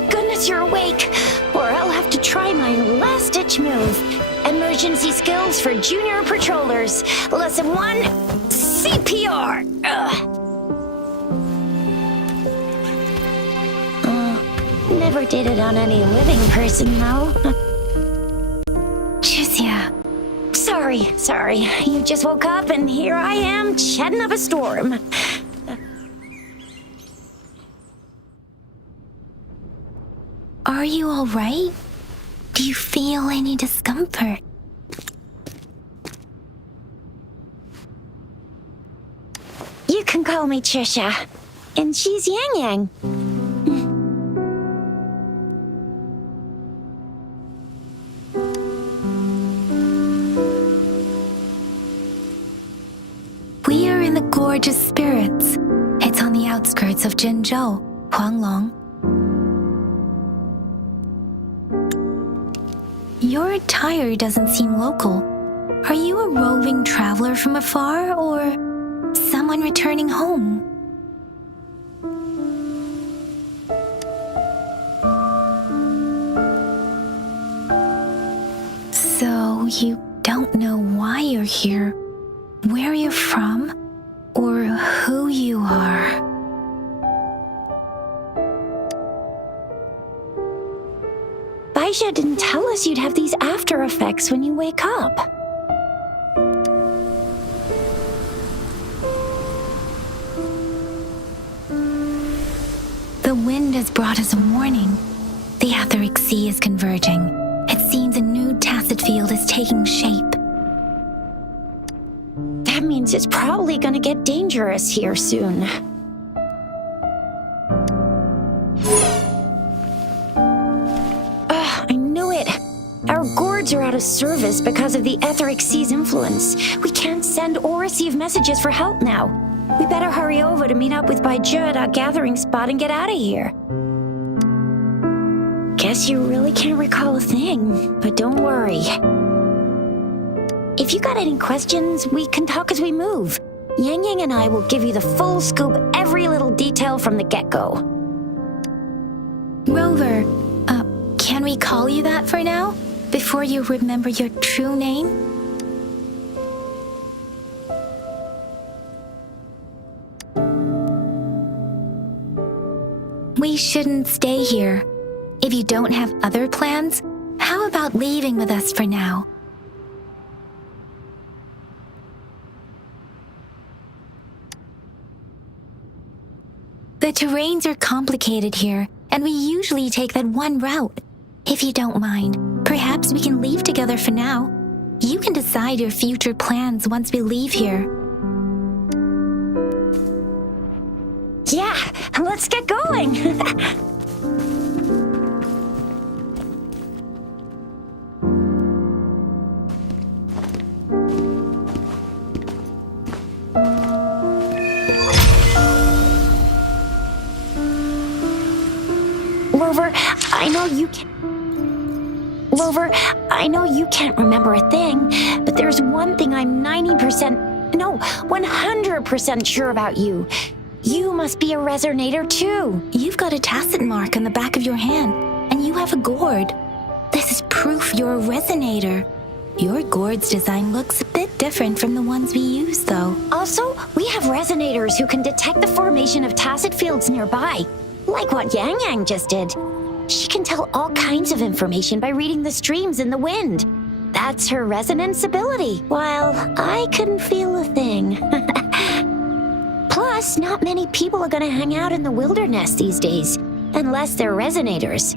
Thank goodness you're awake, or I'll have to try my last-ditch move. Emergency skills for junior patrollers. Lesson 1, CPR. Never did it on any living person, though. Tricia. Sorry. You just woke up, and here I am, chatting up a storm. Are you all right? Do you feel any discomfort? You can call me Trisha, and she's Yang Yang. We are in the Gorgeous Spirits. It's on the outskirts of Jinzhou, Huanglong. Your attire doesn't seem local. Are you a roving traveler from afar, or someone returning home? So you don't know why you're here, where you're from, or who you are. Baisha didn't tell us you'd have these after effects when you wake up. The wind has brought us a warning. The Etheric Sea is converging. It seems a new tacit field is taking shape. That means it's probably gonna get dangerous here soon. I knew it. Our gourds are out of service because of the Etheric Sea's influence. We can't send or receive messages for help now. We better hurry over to meet up with Baizhe at our gathering spot and get out of here. Guess you really can't recall a thing, but don't worry. If you got any questions, we can talk as we move. Yang Yang and I will give you the full scoop, every little detail from the get-go. Rover, can we call you that for now? Before you remember your true name? We shouldn't stay here. If you don't have other plans, how about leaving with us for now? The terrains are complicated here, and we usually take that one route. If you don't mind, perhaps we can leave together for now. You can decide your future plans once we leave here. Yeah, let's get going. Rover, I know you can't remember a thing, but there's one thing I'm 100% sure about you. You must be a resonator too. You've got a tacit mark on the back of your hand, and you have a gourd. This is proof you're a resonator. Your gourd's design looks a bit different from the ones we use, though. Also, we have resonators who can detect the formation of tacit fields nearby, like what Yang Yang just did. She can tell all kinds of information by reading the streams in the wind. That's her resonance ability, while I couldn't feel a thing. Plus, not many people are gonna hang out in the wilderness these days, unless they're resonators.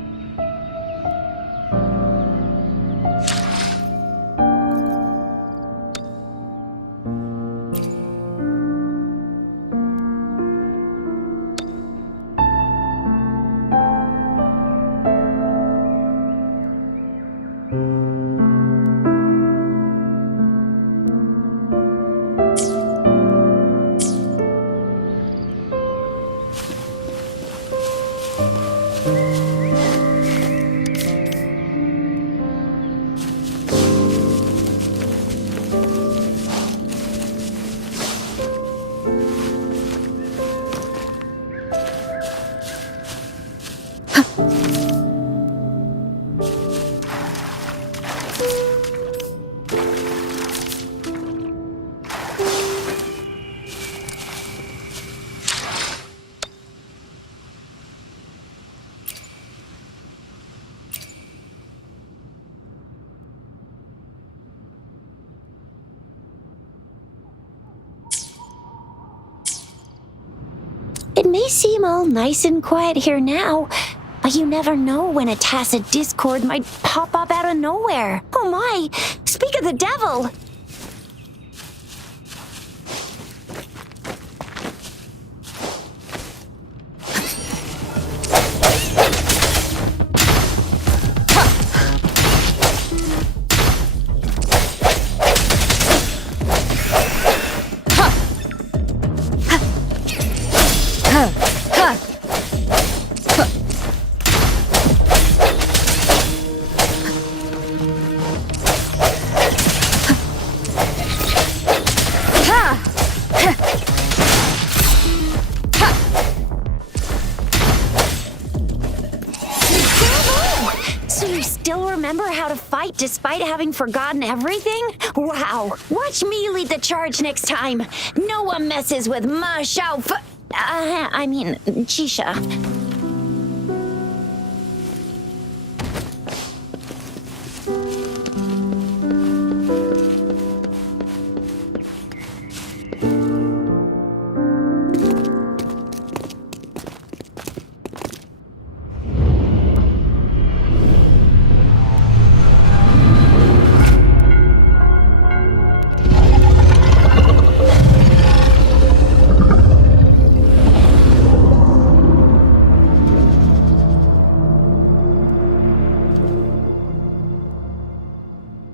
may seem all nice and quiet here now, but you never know when a tacit discord might pop up out of nowhere. Oh my! Speak of the devil! Despite having forgotten everything? Wow! Watch me lead the charge next time! No one messes with Ma Xiao Chisha.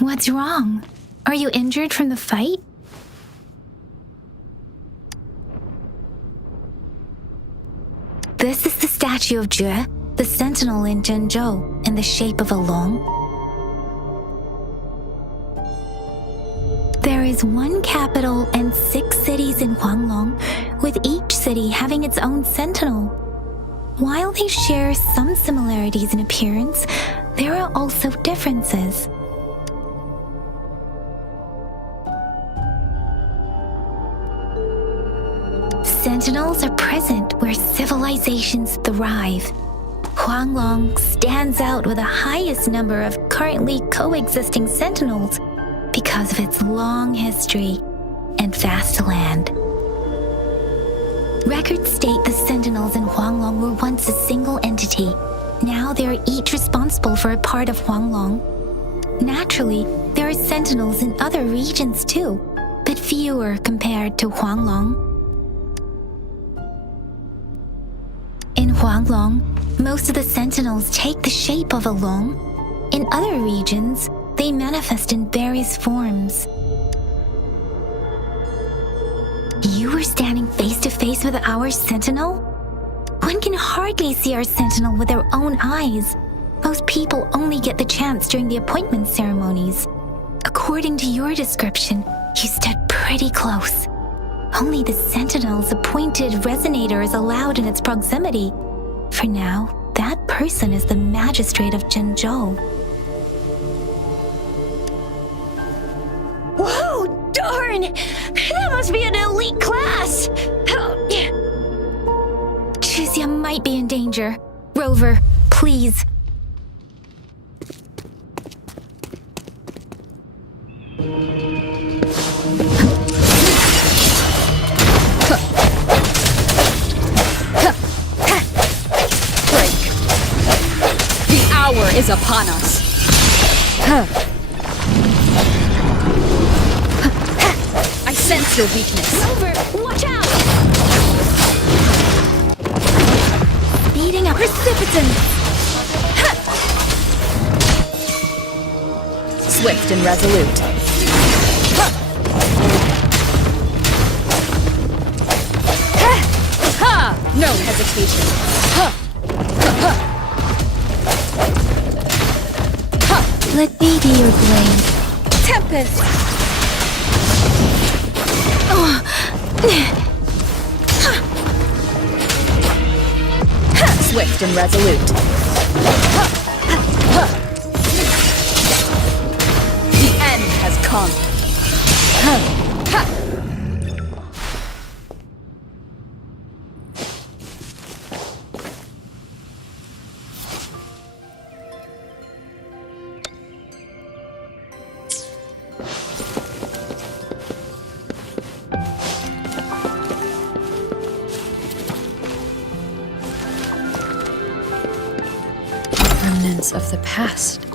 What's wrong? Are you injured from the fight? This is the statue of Jue, the sentinel in Zhenzhou, in the shape of a long. There is one capital and 6 cities in Huanglong, with each city having its own sentinel. While they share some similarities in appearance, there are also differences. Sentinels are present where civilizations thrive. Huanglong stands out with the highest number of currently coexisting sentinels because of its long history and vast land. Records state the sentinels in Huanglong were once a single entity. Now they are each responsible for a part of Huanglong. Naturally, there are sentinels in other regions too, but fewer compared to Huanglong. In Huanglong, most of the sentinels take the shape of a long. In other regions, they manifest in various forms. You were standing face to face with our sentinel? One can hardly see our sentinel with their own eyes. Most people only get the chance during the appointment ceremonies. According to your description, you stood pretty close. Only the sentinel's appointed resonator is allowed in its proximity. For now, that person is the magistrate of Zhenzhou. Whoa, darn! That must be an elite class! Chixia might be in danger. Rover, please. Is upon us. I sense your weakness. Rover, watch out! Speeding up. Precipitant! Swift and resolute. No hesitation. Let me be your blade. Tempest! Swift and resolute. The end has come. remnants of the past.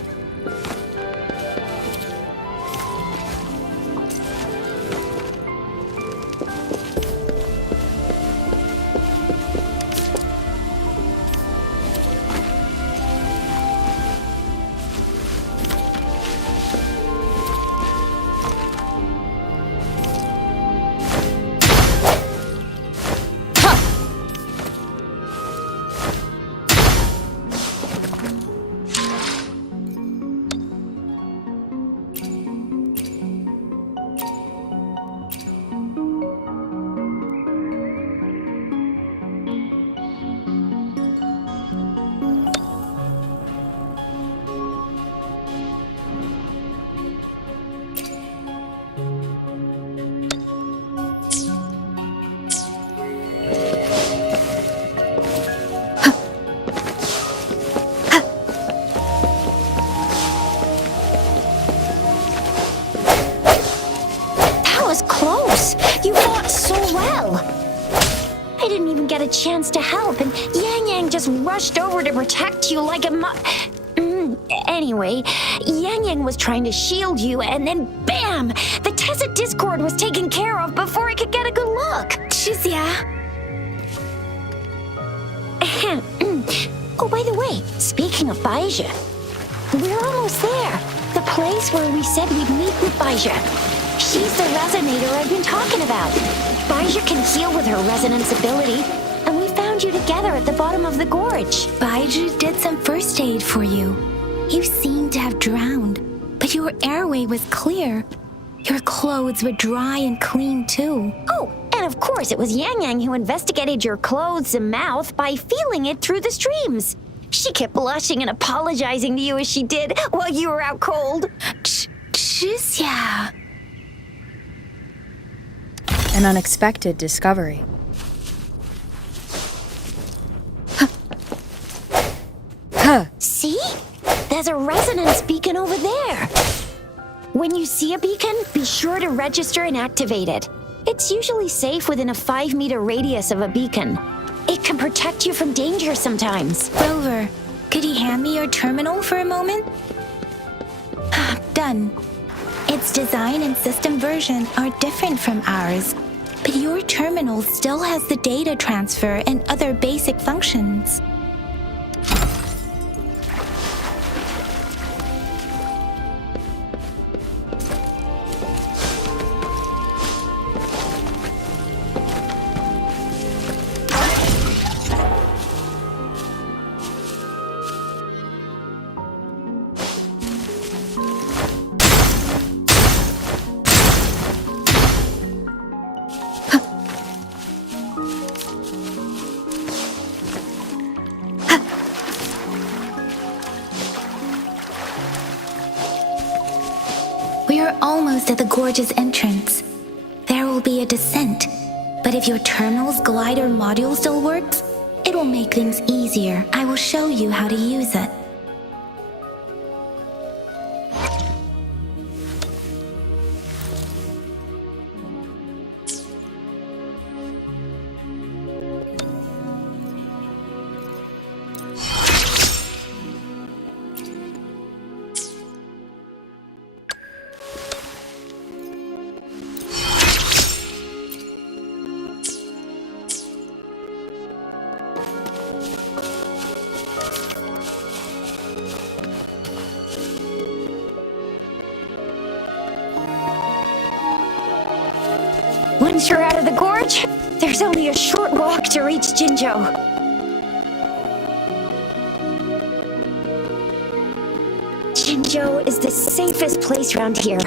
You fought so well. I didn't even get a chance to help, and Yang Yang just rushed over to protect you like a Anyway, Yang Yang was trying to shield you, and then bam! The Tacit Discord was taken care of before I could get a good look. Shizia. Oh, by the way, speaking of Baija, we're almost there. The place where we said we'd meet with Baija. She's the resonator I've been talking about. Baija can heal with her resonance ability, and we found you together at the bottom of the gorge. Baiju did some first aid for you. You seemed to have drowned, but your airway was clear. Your clothes were dry and clean too. Oh, and of course it was Yang Yang who investigated your clothes and mouth by feeling it through the streams. She kept blushing and apologizing to you as she did while you were out cold. Shizia. An unexpected discovery. See? There's a resonance beacon over there. When you see a beacon, be sure to register and activate it. It's usually safe within a 5-meter radius of a beacon. It can protect you from danger sometimes. Rover, could you hand me your terminal for a moment? Done. Its design and system version are different from ours, but your terminal still has the data transfer and other basic functions. We are almost at the gorge's entrance. There will be a descent, but if your terminal's glider module still works, it will make things easier. I will show you how to use it. Once you're out of the gorge, there's only a short walk to reach Jinzhou. Jinzhou is the safest place around here.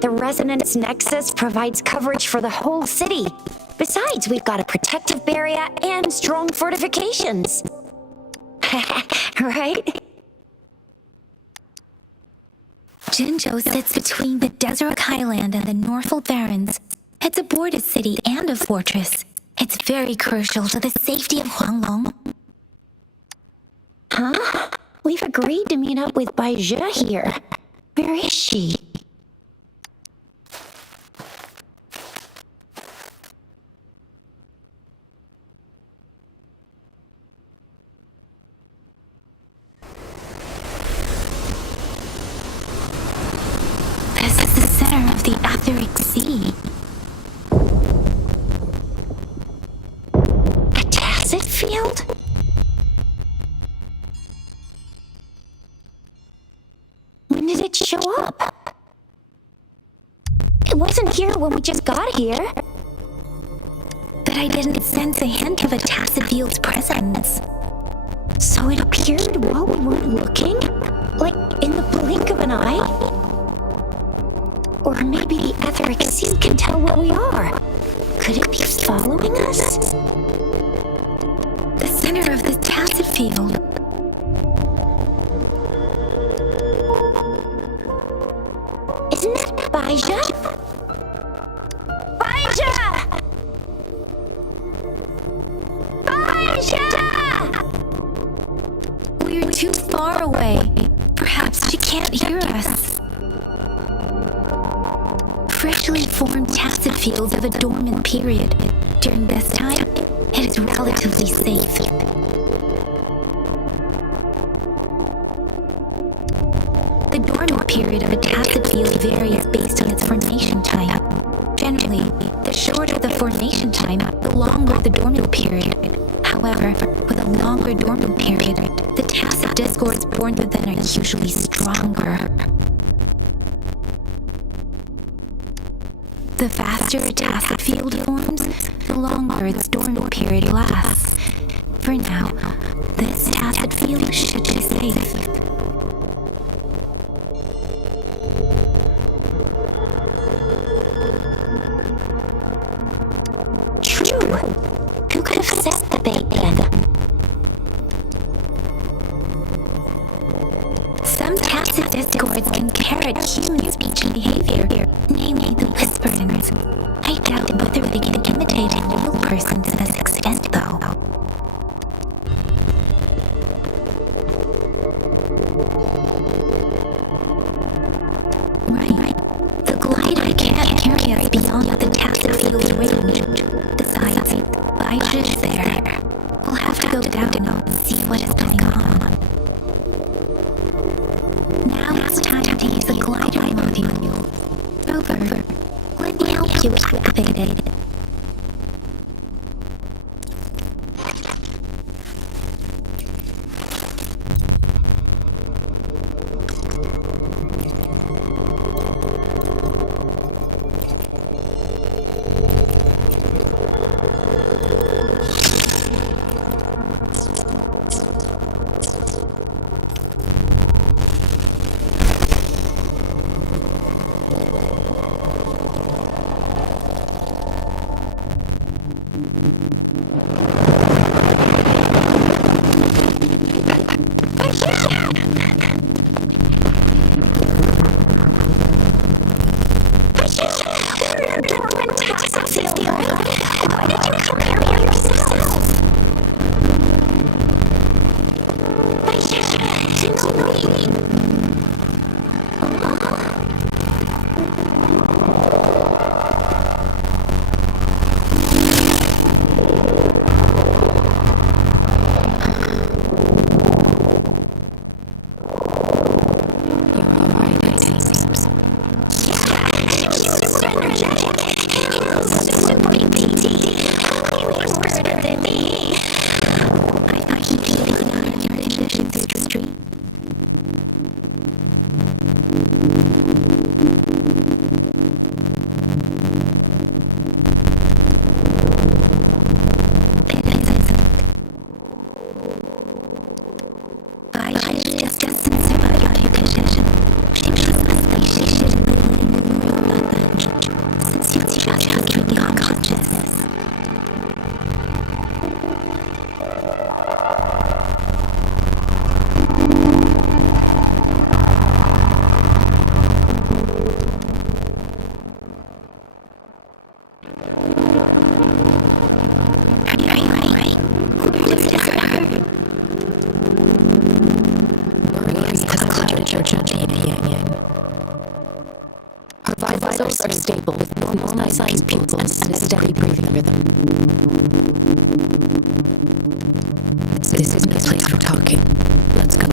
The Resonance Nexus provides coverage for the whole city. Besides, we've got a protective barrier and strong fortifications. Right? Jinzhou sits between the Desert Highland and the Northwold Barrens. It's a border city and a fortress. It's very crucial to the safety of Huanglong. Huh? We've agreed to meet up with Baija here. Where is she? the etheric sea. A tacit field? When did it show up? It wasn't here when we just got here. But I didn't sense a hint of a tacit field's presence. So it appeared while we weren't looking? Like in the blink of an eye? Or maybe the etheric sea can tell where we are. Could it be following us? The center of the tacit field. Isn't that Baija? Baija! Baija! We're too far away. Perhaps she can't hear us. Freshly formed tacit fields have a dormant period. During this time, it is relatively safe. The dormant period of a tacit field varies based on its formation time. Generally, the shorter the formation time, the longer the dormant period. However, with a longer dormant period, the tacit discords born within are usually stronger. The faster a tacit field forms, the longer its dormant period lasts. For now, this tacit field should be safe. True. Who could have set the bait then? Some tacit discords can carrot human speech and behavior, namely the whisperings. I doubt whether they can imitate a real person to this extent, though. Right. The glider can't carry us beyond the tacit field range. Besides, Baija is there. We'll have to go down and see what is going on. Now it's time to use the glider module. Rover, let me help you activate it. Are stable with normal-sized pupils and a steady breathing rhythm. This isn't a place for talking. Let's go.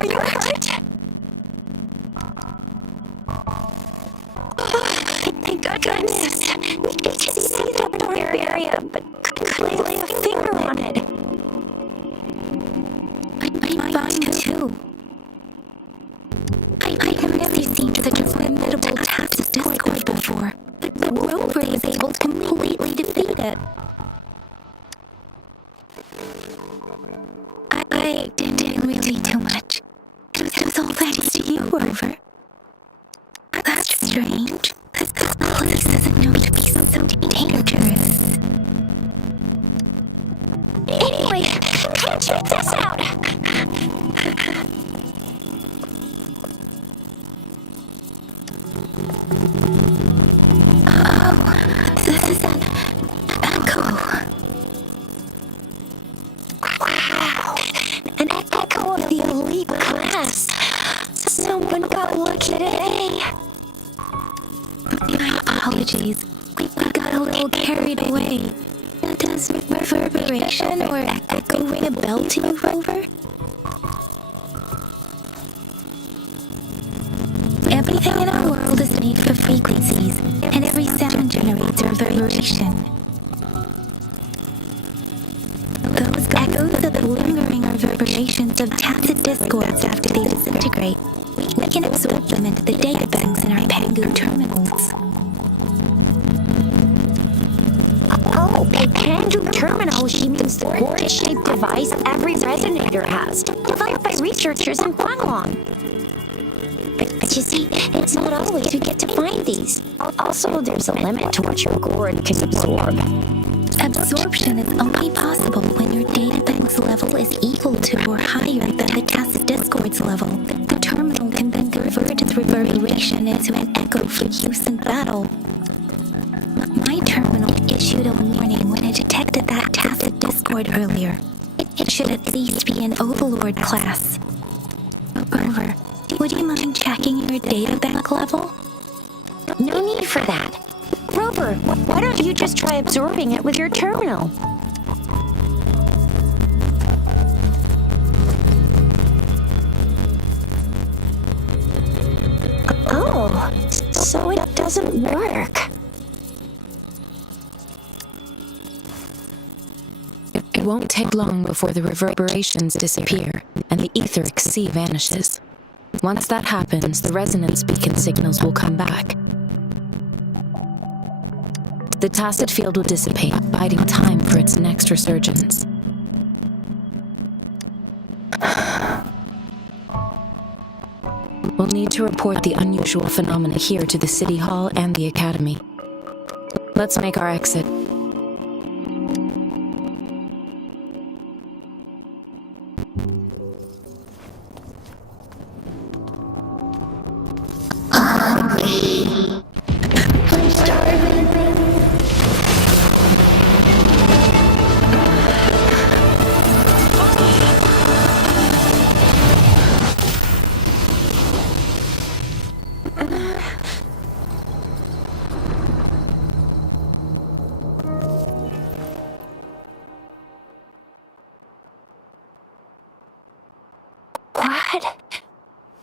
Are you hurt? Thank goodness. We could see the door area, but couldn't lay a finger on it. I'm fine too. I've never seen such a formidable Tacit Discord before. But Rover is able to completely defeat it. I didn't really do much. It was all thanks to you, Rover. That's strange. This place isn't known to be so dangerous. Anyway, come check this out. Oh, this is an echo. Wow, an echo of the elite class. Someone got lucky today. My apologies. We got a little carried away. Does reverberation or echo ring a bell to you, Rover? Everything in our world is made for frequencies, and every sound generates a reverberation. Those echoes are the lingering reverberations of Tacit Discords after they disintegrate. We can absorb them into the data banks in our Pangu terminals. Oh, a Pangu terminal, she means the gourd-shaped device every resonator has, developed by researchers in Guanglong. But you see, it's not always we get to find these. Also, there's a limit to what your gourd can absorb. Absorption is only possible when your data bank's level is equal to or higher than the Tacit Discord's level. The terminal can then convert its reverberation into an echo for use in battle. My terminal issued a warning when it detected that Tacit Discord earlier. It should at least be an Overlord class. Rover, would you mind checking your data bank level? No need for that. Rover, why don't you just try absorbing it with your terminal? Oh, so it doesn't work. It won't take long before the reverberations disappear and the etheric sea vanishes. Once that happens, the resonance beacon signals will come back. The tacit field will dissipate, biding time for its next resurgence. We'll need to report the unusual phenomena here to the City Hall and the Academy. Let's make our exit.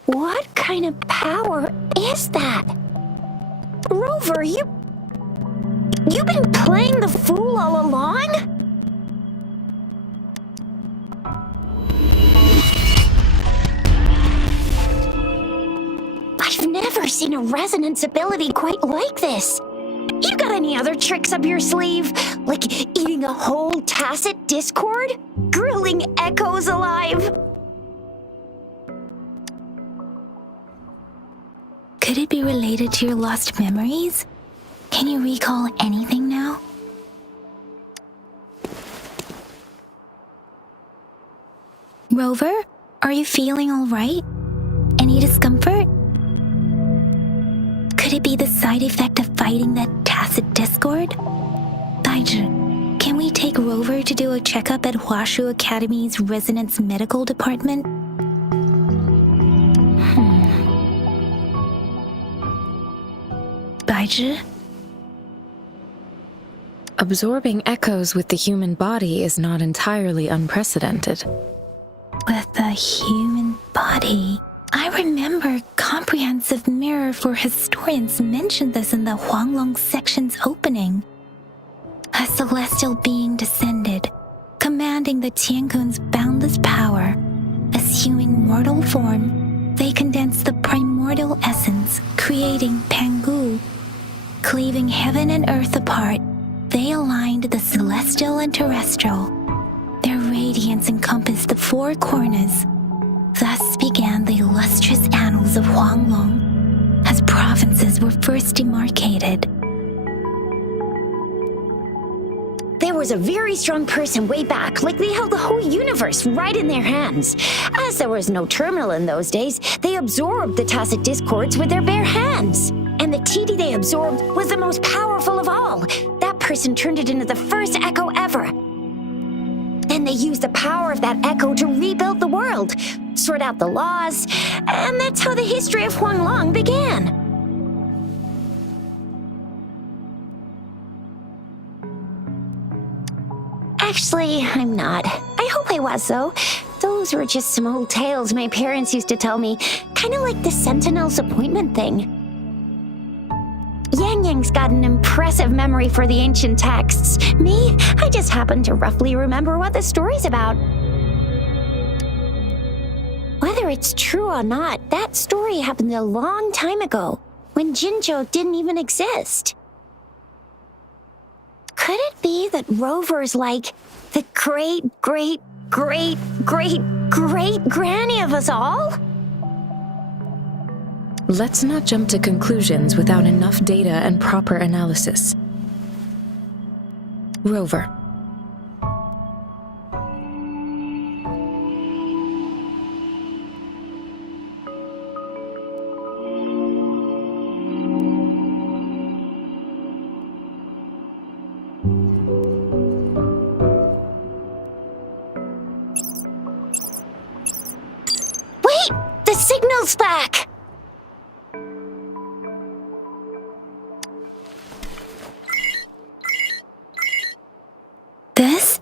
What kind of power is that? Rover, you've been playing the fool all along? I've never seen a resonance ability quite like this. You got any other tricks up your sleeve? Like eating a whole Tacit Discord? Grilling echoes alive? Could it be related to your lost memories? Can you recall anything now? Rover, are you feeling all right? Any discomfort? Could it be the side effect of fighting that Tacit Discord? Baiju, can we take Rover to do a checkup at Huashu Academy's Resonance Medical Department? Baiju? Absorbing echoes with the human body is not entirely unprecedented. With the human body. I remember comprehensive mirror for historians mentioned this in the Huanglong section's opening. A celestial being descended, commanding the Tiankun's boundless power. Assuming mortal form, they condensed the primordial essence, creating Pangu. Cleaving heaven and earth apart, they aligned the celestial and terrestrial. Their radiance encompassed the four corners. Thus began the illustrious annals of Huanglong, as provinces were first demarcated. There was a very strong person way back, like they held the whole universe right in their hands. As there was no terminal in those days, they absorbed the tacit discords with their bare hands. And the TD they absorbed was the most powerful of all. That person turned it into the first echo ever. Then they used the power of that echo to rebuild the world, sort out the laws, and that's how the history of Huanglong began. Actually, I'm not. I hope I was, though. Those were just some old tales my parents used to tell me, kind of like the Sentinel's appointment thing. Yang Yang's got an impressive memory for the ancient texts. Me, I just happen to roughly remember what the story's about. Whether it's true or not, that story happened a long time ago, when Jinzhou didn't even exist. Could it be that Rover's like the great-great-great-great-great-granny of us all? Let's not jump to conclusions without enough data and proper analysis. Rover. Wait! The signal's back! This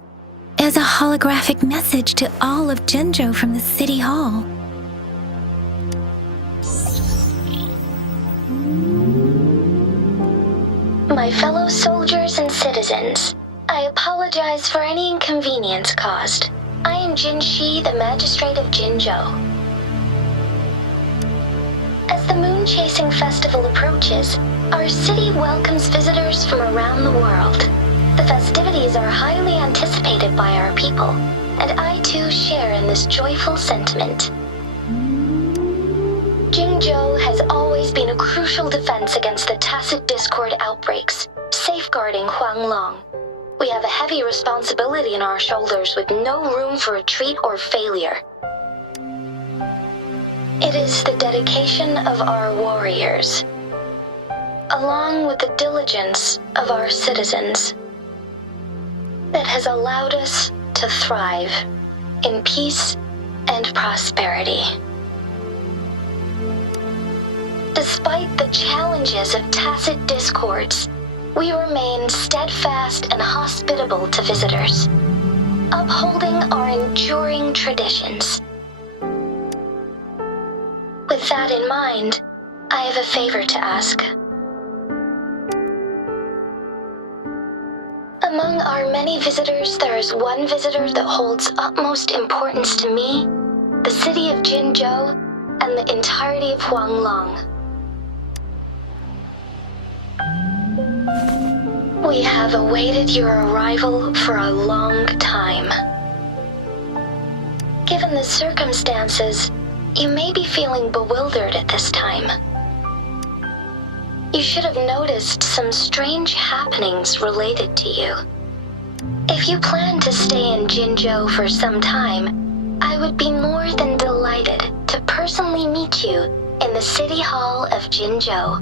is a holographic message to all of Jinzhou from the City Hall. My fellow soldiers and citizens, I apologize for any inconvenience caused. I am Jin Shi, the Magistrate of Jinzhou. As the Moon-Chasing Festival approaches, our city welcomes visitors from around the world. The festivities are highly anticipated by our people, and I too share in this joyful sentiment. Jinzhou has always been a crucial defense against the tacit discord outbreaks, safeguarding Huanglong. We have a heavy responsibility on our shoulders with no room for retreat or failure. It is the dedication of our warriors, along with the diligence of our citizens, that has allowed us to thrive in peace and prosperity. Despite the challenges of tacit discords, we remain steadfast and hospitable to visitors, upholding our enduring traditions. With that in mind, I have a favor to ask. Among our many visitors, there is one visitor that holds utmost importance to me, the city of Jinzhou, and the entirety of Huanglong. We have awaited your arrival for a long time. Given the circumstances, you may be feeling bewildered at this time. You should have noticed some strange happenings related to you. If you plan to stay in Jinzhou for some time, I would be more than delighted to personally meet you in the City Hall of Jinzhou.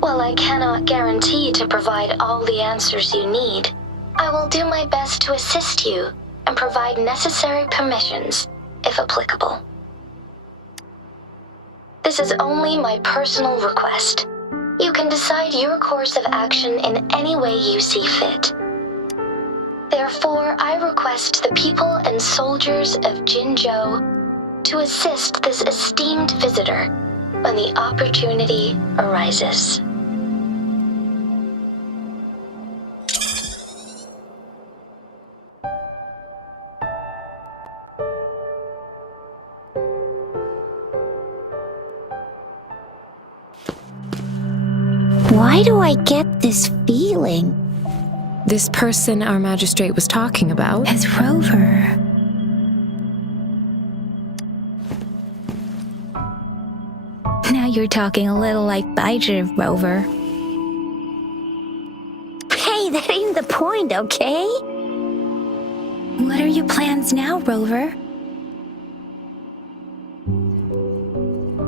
While I cannot guarantee to provide all the answers you need, I will do my best to assist you and provide necessary permissions, if applicable. This is only my personal request. You can decide your course of action in any way you see fit. Therefore, I request the people and soldiers of Jinzhou to assist this esteemed visitor when the opportunity arises. Why do I get this feeling? This person our magistrate was talking about? As Rover. Now you're talking a little like Bijah, Rover. Hey, that ain't the point, okay? What are your plans now, Rover?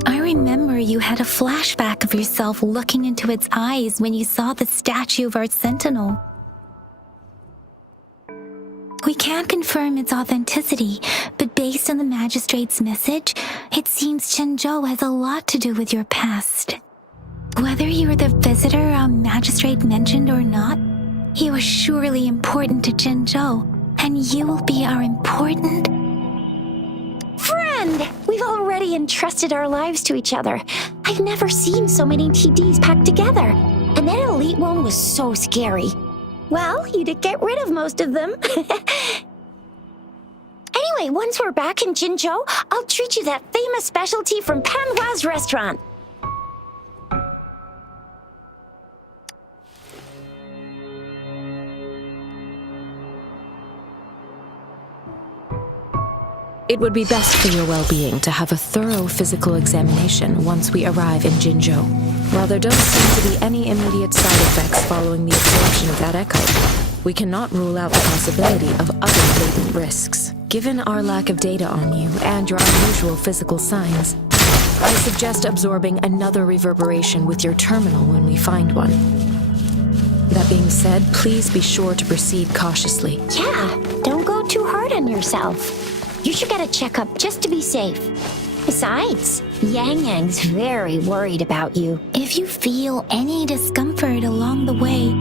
I remember you had a flashback of yourself looking into its eyes when you saw the statue of our sentinel. We can't confirm its authenticity, but based on the magistrate's message, it seems Zhenzhou has a lot to do with your past. Whether you were the visitor our magistrate mentioned or not, you are surely important to Zhenzhou, and you will be our important Friend! We've already entrusted our lives to each other. I've never seen so many TDs packed together. And that elite one was so scary. Well, you did get rid of most of them. Anyway, once we're back in Jinzhou, I'll treat you that famous specialty from Panhua's restaurant. It would be best for your well-being to have a thorough physical examination once we arrive in Jinzhou. While there don't seem to be any immediate side effects following the absorption of that echo, we cannot rule out the possibility of other latent risks. Given our lack of data on you and your unusual physical signs, I suggest absorbing another reverberation with your terminal when we find one. That being said, please be sure to proceed cautiously. Yeah, don't go too hard on yourself. You should get a checkup just to be safe. Besides, Yang Yang's very worried about you. If you feel any discomfort along the way,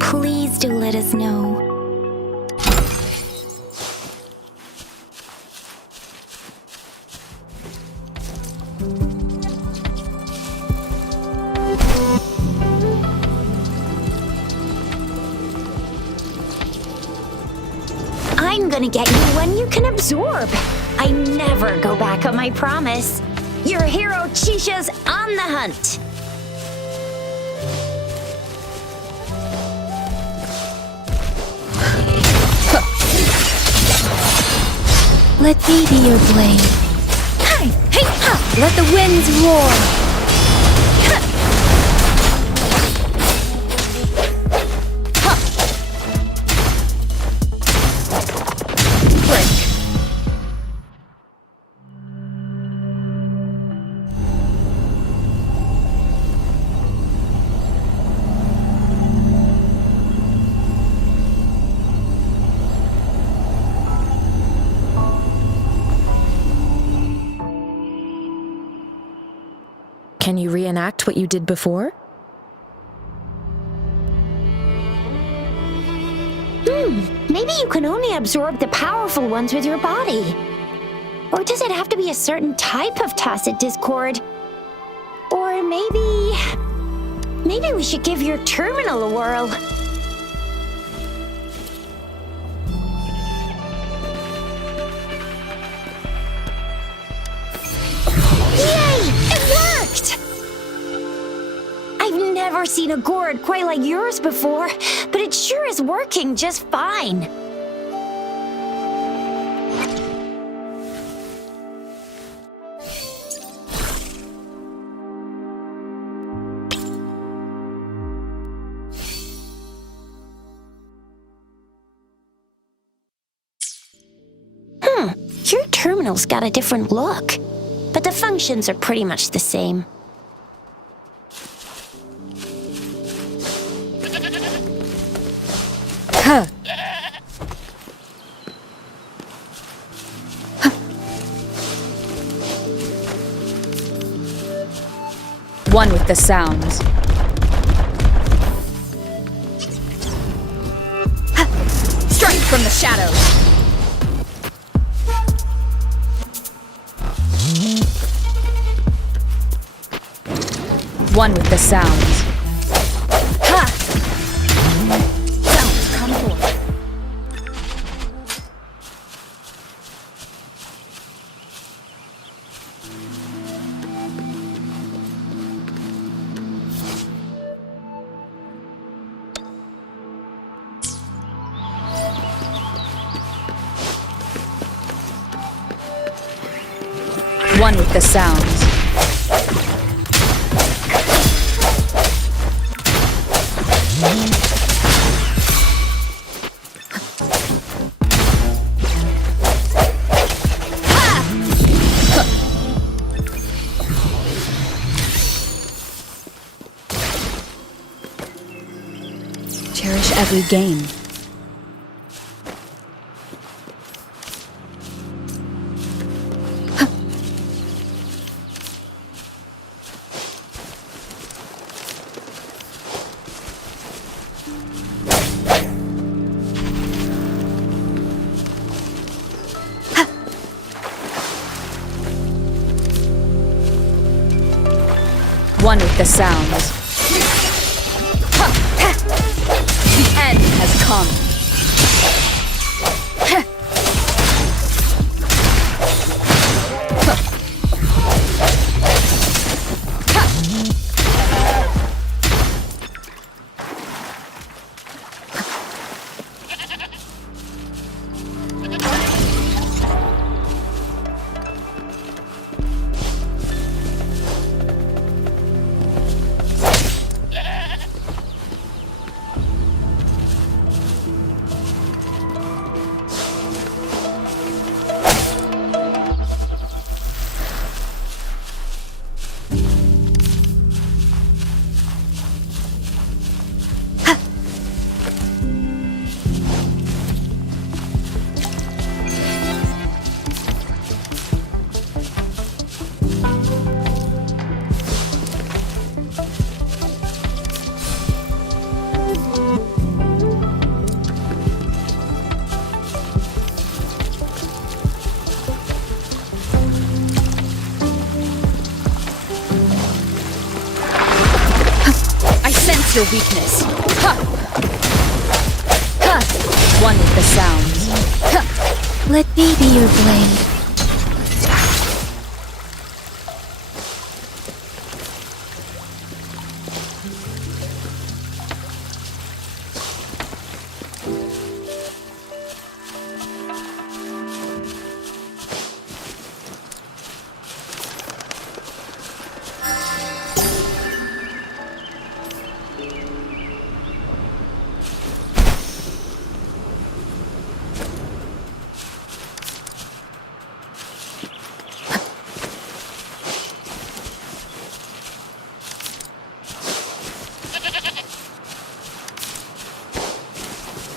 please do let us know. I'm gonna get you one you can absorb. I never go back on my promise. Your hero Chisha's on the hunt. Let me be your blade. Hi, hey, ha! Let the winds roar. Can you reenact what you did before? Maybe you can only absorb the powerful ones with your body. Or does it have to be a certain type of tacit discord? Or maybe we should give your terminal a whirl. Yay! It worked! I've never seen a gourd quite like yours before, but it sure is working just fine. Your terminal's got a different look, but the functions are pretty much the same. Huh. One with the sounds. Strike from the shadows. One with the sounds. Ha! Sounds come forth. One with the sounds. Cherish every game. One with the sounds. The end has come. Your weakness. Ha! Ha! One with the sounds. Ha! Let me be your blade.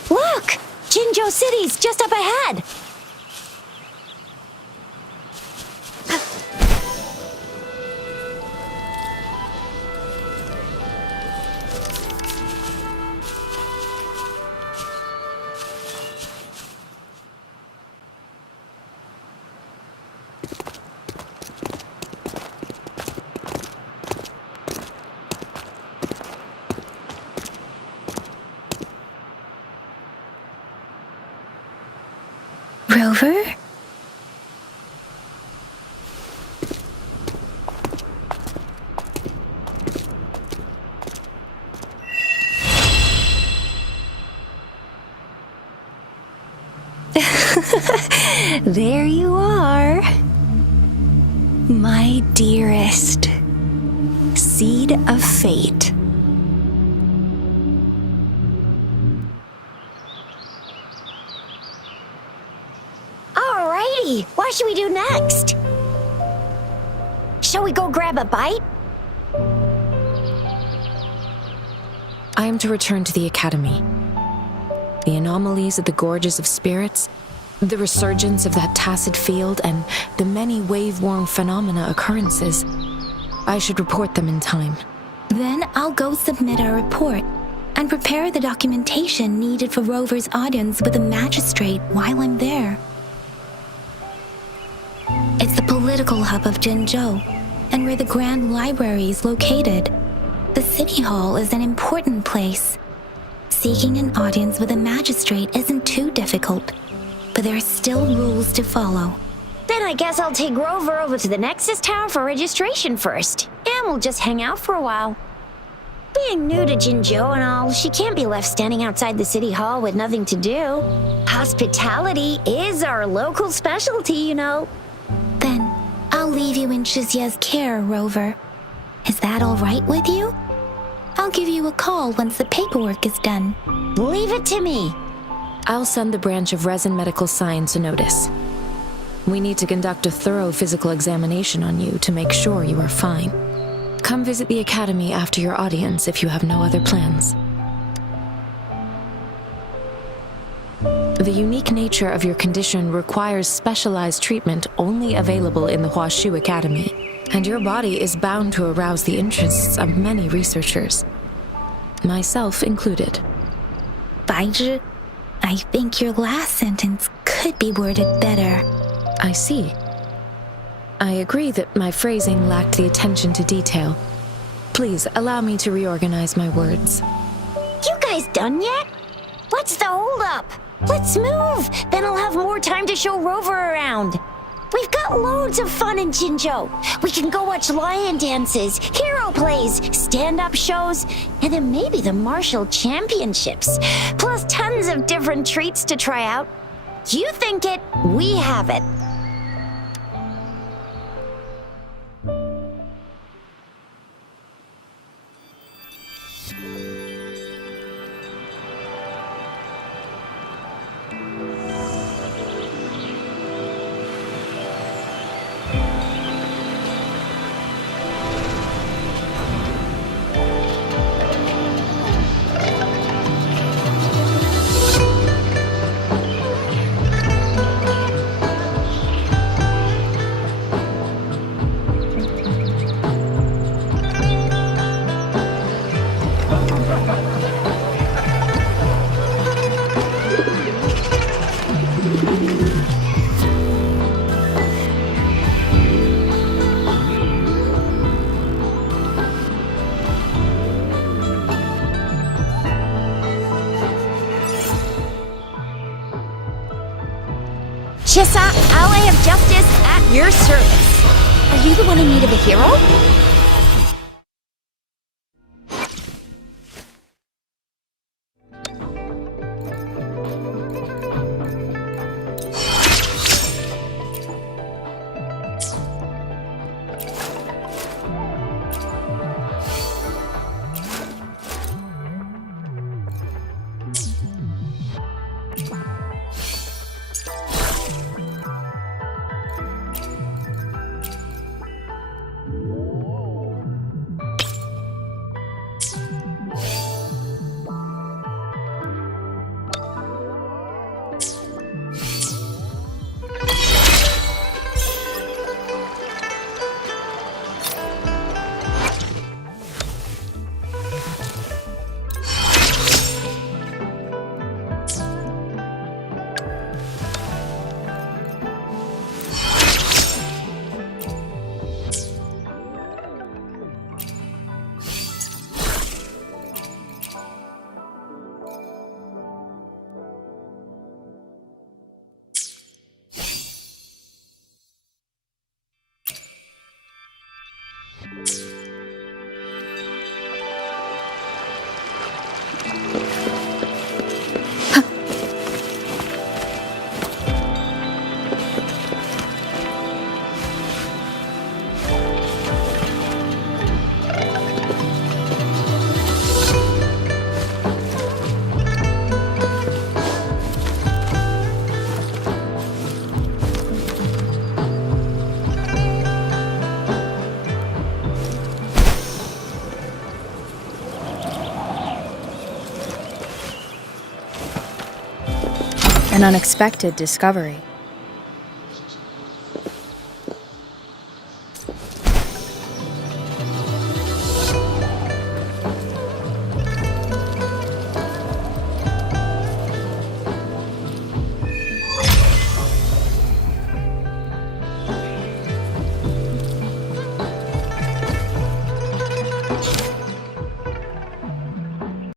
Look! Jinzhou City's just up ahead! Rover? There you are. My dearest. Seed of fate. Alrighty, what should we do next? Shall we go grab a bite? I am to return to the Academy. The anomalies of the Gorges of Spirits, the resurgence of that tacit field, and the many wave-worn phenomena occurrences. I should report them in time. Then I'll go submit our report and prepare the documentation needed for Rover's audience with the magistrate while I'm there. It's the political hub of Jinzhou, and where the Grand Library is located. The City Hall is an important place. Seeking an audience with a magistrate isn't too difficult, but there are still rules to follow. Then I guess I'll take Rover over to the Nexus Tower for registration first, and we'll just hang out for a while. Being new to Jinzhou and all, she can't be left standing outside the City Hall with nothing to do. Hospitality is our local specialty, you know. Then I'll leave you in Shizia's care, Rover. Is that all right with you? I'll give you a call once the paperwork is done. Leave it to me. I'll send the branch of Resin Medical Science a notice. We need to conduct a thorough physical examination on you to make sure you are fine. Come visit the academy after your audience if you have no other plans. The unique nature of your condition requires specialized treatment only available in the Huashu Academy, and your body is bound to arouse the interests of many researchers, myself included. Baizhi, I think your last sentence could be worded better. I see. I agree that my phrasing lacked the attention to detail. Please allow me to reorganize my words. You guys done yet? What's the holdup? Let's move! Then I'll have more time to show Rover around. We've got loads of fun in Jinzhou. We can go watch lion dances, hero plays, stand-up shows, and then maybe the martial championships. Plus tons of different treats to try out. You think it, we have it. Chissa, ally of justice at your service. Are you the one in need of a hero? An unexpected discovery.